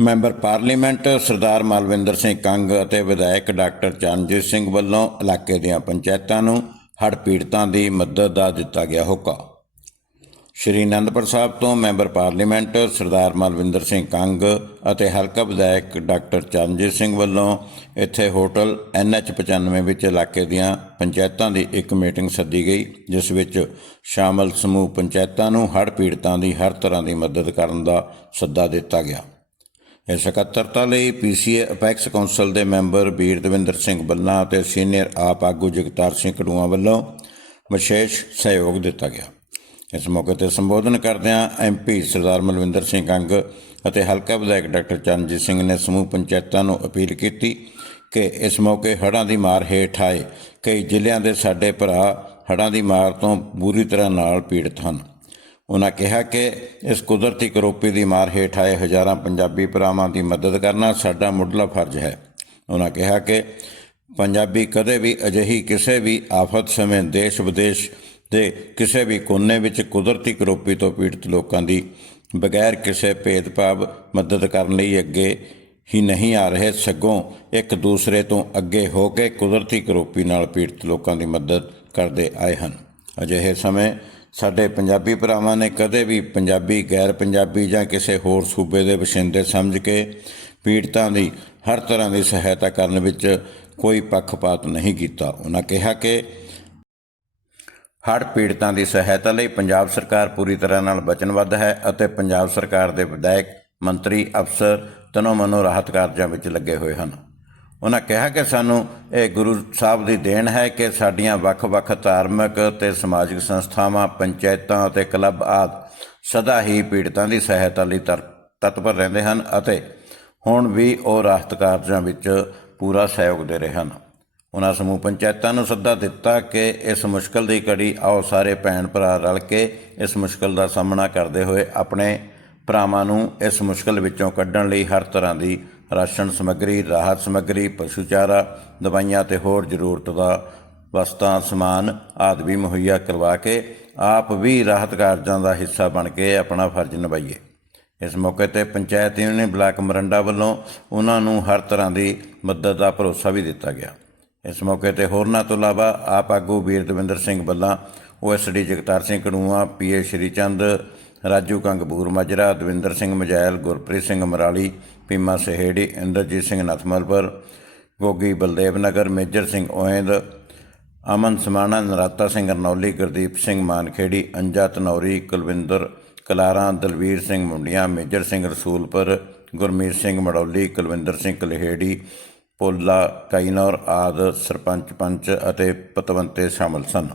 Member parliament Sardar Malvinder Singh Kang ਅਤੇ ਵਿਧਾਇਕ doctor Charanjit Singh ਵੱਲੋਂ ਇਲਾਕੇ ਦੀਆਂ ਪੰਚਾਇਤਾਂ ਨੂੰ ਹੜ੍ਹ ਪੀੜਤਾਂ ਦੀ ਮਦਦ ਦਾ ਦਿੱਤਾ ਗਿਆ ਹੋਕਾ। ਸ਼੍ਰੀ ਅਨੰਦਪੁਰ ਸਾਹਿਬ ਤੋਂ ਮੈਂਬਰ ਪਾਰਲੀਮੈਂਟ ਸਰਦਾਰ ਮਾਲਵਿੰਦਰ ਸਿੰਘ ਕੰਗ ਅਤੇ ਹਲਕਾ ਵਿਧਾਇਕ ਡਾਕਟਰ ਚਰਨਜੀਤ ਸਿੰਘ ਵੱਲੋਂ ਇੱਥੇ ਹੋਟਲ NH95 ਵਿੱਚ ਇਲਾਕੇ ਦੀਆਂ ਪੰਚਾਇਤਾਂ ਦੀ ਇੱਕ ਮੀਟਿੰਗ ਸੱਦੀ ਗਈ, ਜਿਸ ਵਿੱਚ ਸ਼ਾਮਲ ਸਮੂਹ ਪੰਚਾਇਤਾਂ ਨੂੰ ਹੜ੍ਹ ਪੀੜਤਾਂ ਦੀ ਹਰ ਤਰ੍ਹਾਂ ਦੀ ਮਦਦ ਕਰਨ ਦਾ ਸੱਦਾ ਦਿੱਤਾ ਗਿਆ। ਇਸ ਇਕੱਤਰਤਾ ਲਈ ਪੀਸੀਏ ਅਪੈਕਸ ਕੌਂਸਲ ਦੇ ਮੈਂਬਰ ਵੀਰ ਦਵਿੰਦਰ ਸਿੰਘ ਬੱਲਾ ਅਤੇ ਸੀਨੀਅਰ ਆਪ ਆਗੂ ਜਗਤਾਰ ਸਿੰਘ ਕੜੂਆ ਵੱਲੋਂ ਵਿਸ਼ੇਸ਼ ਸਹਿਯੋਗ ਦਿੱਤਾ ਗਿਆ। ਇਸ ਮੌਕੇ ਤੇ ਸੰਬੋਧਨ ਕਰਦਿਆਂ ਐਮਪੀ ਸਰਦਾਰ ਮਲਵਿੰਦਰ ਸਿੰਘ ਕੰਗ ਅਤੇ ਹਲਕਾ ਵਿਧਾਇਕ ਡਾਕਟਰ ਚਰਨਜੀਤ ਸਿੰਘ ਨੇ ਸਮੂਹ ਪੰਚਾਇਤਾਂ ਨੂੰ ਅਪੀਲ ਕੀਤੀ ਕਿ ਇਸ ਮੌਕੇ ਹੜ੍ਹਾਂ ਦੀ ਮਾਰ ਹੇਠ ਆਏ ਕਈ ਜ਼ਿਲ੍ਹਿਆਂ ਦੇ ਸਾਡੇ ਭਰਾ ਹੜ੍ਹਾਂ ਦੀ ਮਾਰ ਤੋਂ ਬੁਰੀ ਤਰ੍ਹਾਂ ਨਾਲ ਪੀੜਤ ਹਨ। ਉਹਨਾਂ ਕਿਹਾ ਕਿ ਇਸ ਕੁਦਰਤੀ ਕਰੋਪੀ ਦੀ ਮਾਰ ਹੇਠ ਆਏ ਹਜ਼ਾਰਾਂ ਪੰਜਾਬੀ ਭਰਾਵਾਂ ਦੀ ਮਦਦ ਕਰਨਾ ਸਾਡਾ ਮੁੱਢਲਾ ਫਰਜ਼ ਹੈ। ਉਹਨਾਂ ਕਿਹਾ ਕਿ ਪੰਜਾਬੀ ਕਦੇ ਵੀ ਅਜਿਹੀ ਕਿਸੇ ਵੀ ਆਫਤ ਸਮੇਂ ਦੇਸ਼ ਵਿਦੇਸ਼ ਦੇ ਕਿਸੇ ਵੀ ਕੋਨੇ ਵਿੱਚ ਕੁਦਰਤੀ ਕਰੋਪੀ ਤੋਂ ਪੀੜਤ ਲੋਕਾਂ ਦੀ ਬਗੈਰ ਕਿਸੇ ਭੇਦਭਾਵ ਮਦਦ ਕਰਨ ਲਈ ਅੱਗੇ ਹੀ ਨਹੀਂ ਆ ਰਹੇ, ਸਗੋਂ ਇੱਕ ਦੂਸਰੇ ਤੋਂ ਅੱਗੇ ਹੋ ਕੇ ਕੁਦਰਤੀ ਕਰੋਪੀ ਨਾਲ ਪੀੜਤ ਲੋਕਾਂ ਦੀ ਮਦਦ ਕਰਦੇ ਆਏ ਹਨ। ਅਜਿਹੇ ਸਮੇਂ ਸਾਡੇ ਪੰਜਾਬੀ ਭਰਾਵਾਂ ਨੇ ਕਦੇ ਵੀ ਪੰਜਾਬੀ, ਗੈਰ ਪੰਜਾਬੀ ਜਾਂ ਕਿਸੇ ਹੋਰ ਸੂਬੇ ਦੇ ਵਸਿੰਦੇ ਸਮਝ ਕੇ ਪੀੜਤਾਂ ਦੀ ਹਰ ਤਰ੍ਹਾਂ ਦੀ ਸਹਾਇਤਾ ਕਰਨ ਵਿੱਚ ਕੋਈ ਪੱਖਪਾਤ ਨਹੀਂ ਕੀਤਾ। ਉਹਨਾਂ ਕਿਹਾ ਕਿ ਹੜ੍ਹ ਪੀੜਤਾਂ ਦੀ ਸਹਾਇਤਾ ਲਈ ਪੰਜਾਬ ਸਰਕਾਰ ਪੂਰੀ ਤਰ੍ਹਾਂ ਨਾਲ ਵਚਨਬੱਧ ਹੈ ਅਤੇ ਪੰਜਾਬ ਸਰਕਾਰ ਦੇ ਵਿਧਾਇਕ, ਮੰਤਰੀ, ਅਫਸਰ ਤਨੋ ਮਨੋ ਰਾਹਤ ਕਾਰਜਾਂ ਵਿੱਚ ਲੱਗੇ ਹੋਏ ਹਨ। ਉਹਨਾਂ ਕਿਹਾ ਕਿ ਸਾਨੂੰ ਇਹ ਗੁਰੂ ਸਾਹਿਬ ਦੀ ਦੇਣ ਹੈ ਕਿ ਸਾਡੀਆਂ ਵੱਖ-ਵੱਖ ਧਾਰਮਿਕ ਤੇ ਸਮਾਜਿਕ ਸੰਸਥਾਵਾਂ, ਪੰਚਾਇਤਾਂ ਅਤੇ ਕਲੱਬ ਆਦਿ ਸਦਾ ਹੀ ਪੀੜਤਾਂ ਦੀ ਸਹਾਇਤਾ ਲਈ ਤਰ- ਤਤਪਰ ਰਹਿੰਦੇ ਹਨ ਅਤੇ ਹੁਣ ਵੀ ਉਹ ਰਾਹਤ ਕਾਰਜਾਂ ਵਿੱਚ ਪੂਰਾ ਸਹਿਯੋਗ ਦੇ ਰਹੇ ਹਨ। ਉਹਨਾਂ ਸਮੂਹ ਪੰਚਾਇਤਾਂ ਨੂੰ ਸੱਦਾ ਦਿੱਤਾ ਕਿ ਇਸ ਮੁਸ਼ਕਲ ਦੀ ਘੜੀ ਆਓ ਸਾਰੇ ਭੈਣ ਭਰਾ ਰਲ ਕੇ ਇਸ ਮੁਸ਼ਕਲ ਦਾ ਸਾਹਮਣਾ ਕਰਦੇ ਹੋਏ ਆਪਣੇ ਭਰਾਵਾਂ ਨੂੰ ਇਸ ਮੁਸ਼ਕਲ ਵਿੱਚੋਂ ਕੱਢਣ ਲਈ ਹਰ ਤਰ੍ਹਾਂ ਦੀ ਰਾਸ਼ਨ ਸਮੱਗਰੀ, ਰਾਹਤ ਸਮੱਗਰੀ, ਪਸ਼ੂ ਚਾਰਾ, ਦਵਾਈਆਂ ਤੇ ਹੋਰ ਜ਼ਰੂਰਤ ਦਾ ਵਸਤਾਂ, ਸਮਾਨ ਆਦਿ ਵੀ ਮੁਹੱਈਆ ਕਰਵਾ ਕੇ ਆਪ ਵੀ ਰਾਹਤ ਕਾਰਜਾਂ ਦਾ ਹਿੱਸਾ ਬਣ ਕੇ ਆਪਣਾ ਫਰਜ਼ ਨਿਭਾਈਏ। ਇਸ ਮੌਕੇ ਤੇ ਪੰਚਾਇਤ ਯੂਨੀਅਨ ਬਲਾਕ ਮਰੰਡਾ ਵੱਲੋਂ ਉਹਨਾਂ ਨੂੰ ਹਰ ਤਰ੍ਹਾਂ ਦੀ ਮਦਦ ਦਾ ਭਰੋਸਾ ਵੀ ਦਿੱਤਾ ਗਿਆ। ਇਸ ਮੌਕੇ ਤੇ ਹੋਰਨਾਂ ਤੋਂ ਇਲਾਵਾ ਆਪ ਆਗੂ ਵੀਰ ਦਵਿੰਦਰ ਸਿੰਘ ਬੱਲਾ ਓਐਸਡੀ ਜਗਤਾਰ ਸਿੰਘ ਕਨੂਆ ਪੀਏ ਸ਼੍ਰੀ ਚੰਦ ਰਾਜੂ ਕੰਗਬੂਰ ਮਜਰਾ, ਦਵਿੰਦਰ ਸਿੰਘ ਮਜੈਲ, ਗੁਰਪ੍ਰੀਤ ਸਿੰਘ ਮਰਾਲੀ ਪੀਮਾ ਸਹੇੜੀ, ਇੰਦਰਜੀਤ ਸਿੰਘ ਨਥਮਲਪੁਰ, ਗੋਗੀ ਬਲਦੇਵ ਨਗਰ, ਮੇਜਰ ਸਿੰਘ ਓਇੰਦ, ਅਮਨ ਸਮਾਣਾ, ਨਰਾਤਾ ਸਿੰਘ ਰਨੌਲੀ, ਗੁਰਦੀਪ ਸਿੰਘ ਮਾਨਖੇੜੀ ਅੰਜਾ ਤਨੌਰੀ ਕੁਲਵਿੰਦਰ ਕਲਾਰਾਂ, ਦਲਵੀਰ ਸਿੰਘ ਮੁੰਡੀਆਂ, ਮੇਜਰ ਸਿੰਘ ਰਸੂਲਪੁਰ, ਗੁਰਮੀਤ ਸਿੰਘ ਮੜੌਲੀ, ਕੁਲਵਿੰਦਰ ਸਿੰਘ ਕਲਹੇੜੀ, ਪੋਲਾ, ਕਾਈਨੌਰ ਆਦ ਸਰਪੰਚ ਪੰਚ ਅਤੇ ਪਤਵੰਤੇ ਸ਼ਾਮਲ ਸਨ।